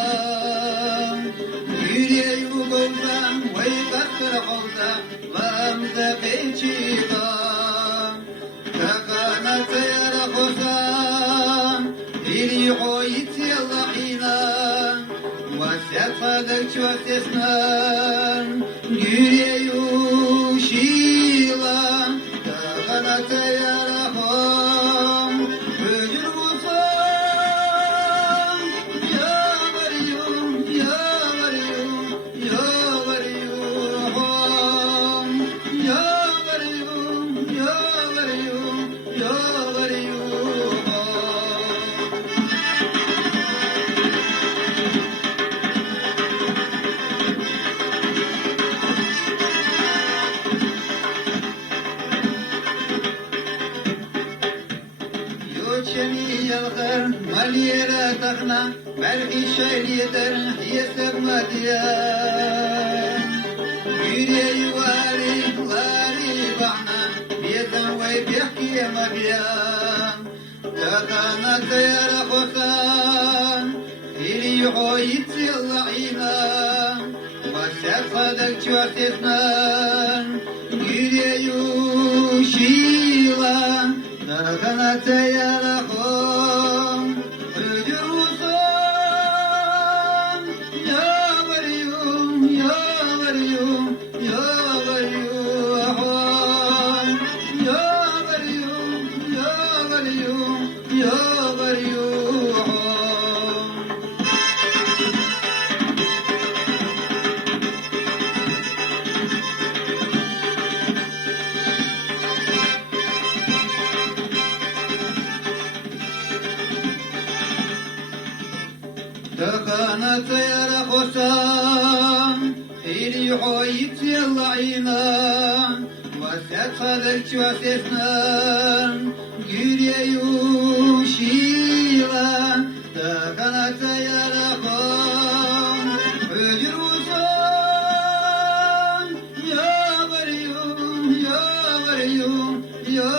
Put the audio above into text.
تقسم يري وقوزم ويكسر حوزة وامتقي تشيطا تقانت يرخصم يري حويت يلحينا وسيت صدق شوستسنان يري وشيلا تقانت يرخصم بجر وصام يا مريم يا مريم يا مريم يا مريم يا مريم يا مريم يوشني الخير مليرة تخنا مرحي شيليتر يسب مديان يري واري واري بعنا بيزن ويبيحكي مبيان تخنا تير خسان يري حويت اللعينا وسيد صدق شوستسنان يري يوشيلا تخنا تير خم رجوسان يا مريم يا مريم يا مريم يا مريم يا مريم يا مريم تخانت يا خسام إلي حويت يلعينا وسيت صدق شوستسنان قرية يوشيلا تخانت يا خام اجر وصام يا مريم يا مريم يا